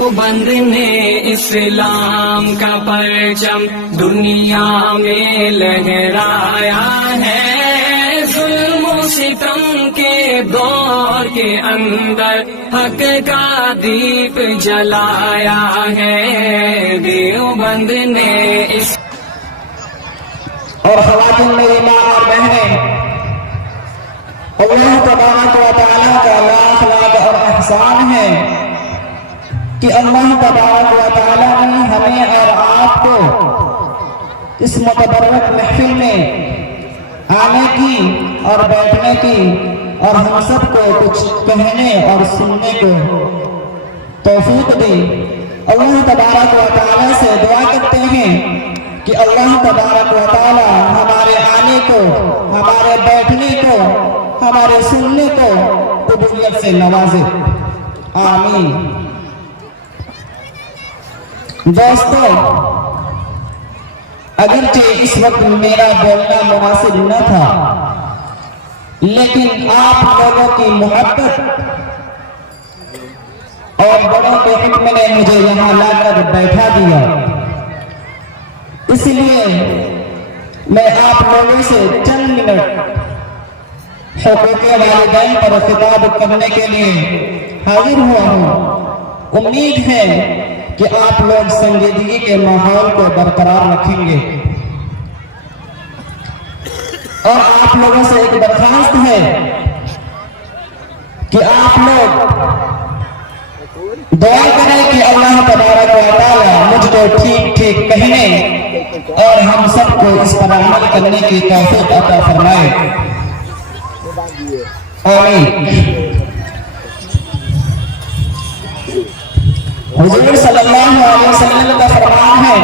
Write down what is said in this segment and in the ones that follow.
بند نے اسلام کا پرچم دنیا میں لہرایا ہے، ظلم و ستم کے دور کے اندر حق کا دیپ جلایا ہے، دیوبند نے اس اور خواتین میری ماں اور بہنیں، اللہ تبارک و تعالیٰ کا لاکھ لاکھ اور احسان ہے کہ اللہ تبارک و تعالیٰ نے ہمیں اور آپ کو اس متبرک محفل میں آنے کی اور بیٹھنے کی اور ہم سب کو کچھ کہنے اور سننے کو توفیق دی۔ اللہ تبارک و تعالیٰ سے دعا کرتے ہیں کہ اللہ تبارک و تعالیٰ ہمارے آنے کو، ہمارے بیٹھنے کو، ہمارے سننے کو قبولیت سے نوازے، آمین۔ دوستو، اگرچہ اس وقت میرا بولنا مناسب نہ تھا، لیکن آپ لوگوں کی محبت اور بڑوں کے حکم نے مجھے یہاں لا کر بیٹھا دیا، اس لیے میں آپ لوگوں سے چند منٹ حقوق والدین پر خطاب کرنے کے لیے حاضر ہوا ہوں۔ امید ہے کہ آپ لوگ سنجیدگی کے ماحول کو برقرار رکھیں گے، اور آپ لوگوں سے ایک درخواست ہے کہ آپ لوگ دعا کریں کہ اللہ تبارک و تعالیٰ مجھ کو ٹھیک ٹھیک کہنے اور ہم سب کو اس پر عمل کرنے کی توفیق عطا فرمائے، آمین۔ حضور صلی اللہ علیہ وسلم کا فرمان ہے،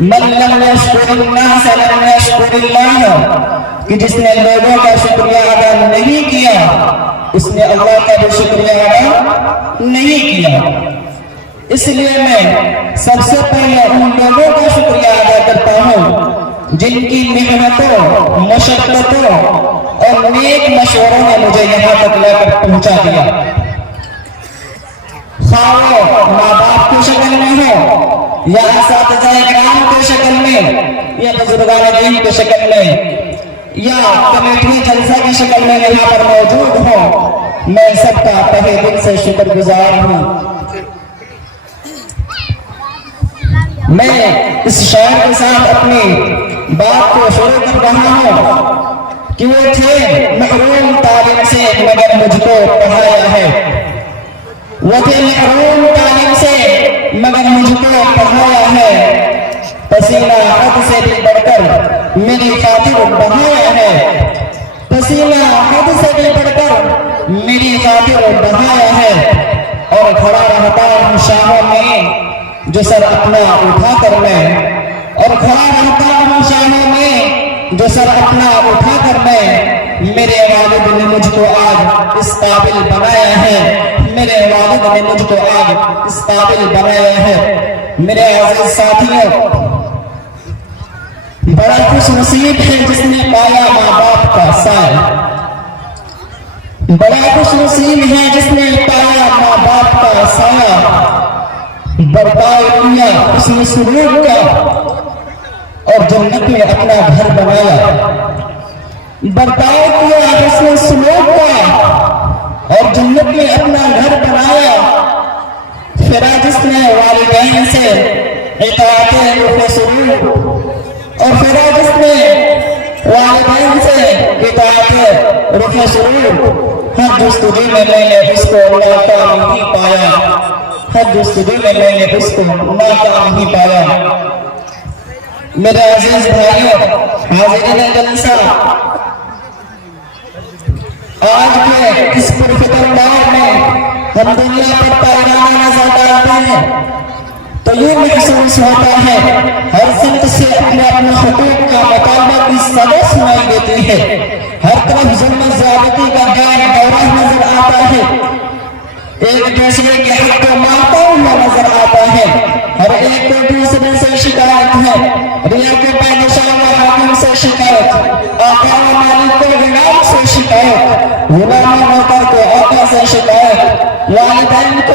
من لم یشکر الناس لم یشکر اللہ، کہ جس نے لوگوں کا شکریہ ادا نہیں کیا اس نے اللہ کا بھی شکریہ ادا نہیں کیا۔ اس لیے میں سب سے پہلے ان لوگوں کا شکریہ ادا کرتا ہوں جن کی محنتوں، مشقتوں اور نیک مشوروں نے مجھے یہاں تک لا کر پہنچا دیا، خواہ وہ ماں باپ کی شکل میں ہو یا اساتذہ کرام کی شکل میں یا بزرگان دین کی شکل میں یا کمیٹی جلسہ کی شکل میں یہاں پر موجود ہوں، میں سب کا تہہ دل سے شکر گزار ہوں۔ میں اس شعر کے ساتھ اپنی بات کو شروع کر رہا ہوں کہ وہ تھے محروم تعلیم سے مگر مجھ کو پڑھایا ہے، وہ تھے محروم تعلیم سے مگر مجھ کو پڑھایا ہے، پسینہ حد سے بھی بڑھ کر میری خاطر بہایا ہے، پسینہ حد سے بھی بڑھ کر میری خاطر بہایا ہے، اور کھڑا رہتا ہوں شاموں میں جو سر اپنا اٹھا کر میں، اور کھڑا رہتا ہوں شاموں میں جو سر اپنا اٹھا کر میں، میرے والد نے مجھ کو آج اس قابل بنایا ہے، میرے والد نے مجھ کو آج اس قابل بنایا ہے۔ میرے عزیز ساتھیوں، بڑا خوش نصیب ہے جس نے پایا ماں باپ کا سایہ، بڑا خوش نصیب ہے جس نے پایا ماں باپ کا سایہ، برتائے دنیا حسن سلوک کا اور جنت میں اپنا گھر بنایا، برتائے دنیا حسن سلوک کا اور جنت میں اپنا گھر بنایا، پھرا جس نے والدین سے اطاعت رخ سرور، اور پھرا جس نے والدین سے اطاعت رخ سرور، ہر جستجو میں میں نے اس کو ناکام نہیں پایا، ہر جستجو میں میں نے اس کو ناکام نہیں پایا۔ میرے عزیز بھائیوں، حاضرین جلسہ، آج کے اس پرفتن دور میں ہم دنیا پر پیغام نظر ڈالتے ہیں تو یہ محسوس ہوتا ہے ہر سمت سے اپنے اپنے حقوق کا مطالبہ کی صدا سنائی دیتی ہے، ہر طرف ظلم زیادتی کا غیر دورہ نظر آتا ہے، ایک دوسرے کے حق کو مانتا ہوا نظر آتا ہے، ہر ایک کو دوسرے سے شکایت ہے، ریا کے بادشاہ و حاکم سے شکایت، آقا و مالک کو غلام سے شکایت، غلام نوکر کو آقا سے شکایت، والدین کو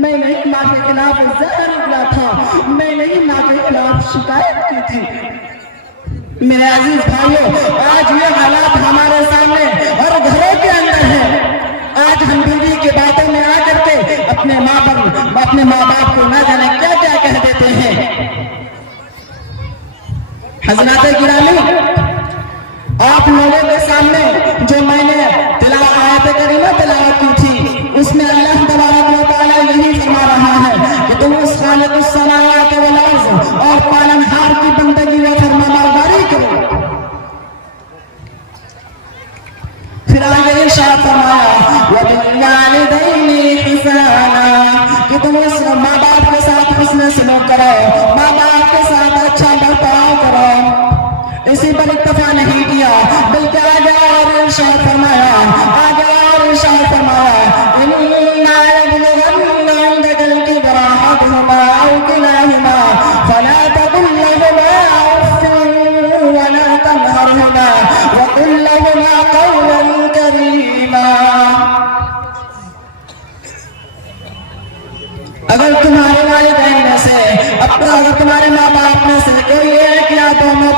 میں نہیں ماں کے خلاف زہر اگلا تھا، میں نہیں ماں کے خلاف شکایت کی تھی۔ میرے عزیز بھائیوں، آج یہ حالات ہمارے سامنے اور گھروں کے اندر ہے۔ آج ہم بیوی کی باتوں میں آ کر کے اپنے ماں باپ کو نہ جانے کیا کیا کہہ دیتے ہیں۔ حضرات گرامی، آپ لوگوں کے سامنے جو میں نے آیت کریمہ تلاوت کی تھی، اس میں اللہ تبارک و تعالیٰ یہی فرما رہا ہے کہ تم اس خالق السماوات والارض اور پالنہار کی بندگی و فرمانبرداری کرو۔ پھر آگے ارشاد فرمایا وَبِالْوَالِدَيْنِ إِحْسَانًا کہ تم اس ماں باپ کے ساتھ حسن سلوک کرو، ماں باپ کے ساتھ اچھا برتاؤ کرو۔ اسی پر اکتفا نہیں کیا بلکہ آگے اور ارشاد فرمایا إِمَّا يَبْلُغَنَّ عِندَكَ الْكِبَرَ أَحَدُهُمَا أَوْ كِلَاهُمَا فَلَا تَقُل لَّهُمَا أُفٍّ وَلَا تَنْهَرْهُمَا وَقُل لَّهُمَا قَوْلًا كَرِيمًا۔ اگر تمہارے والدین میں سے اگر تمہارے ماں باپ میں سے کوئی ایک یا دونوں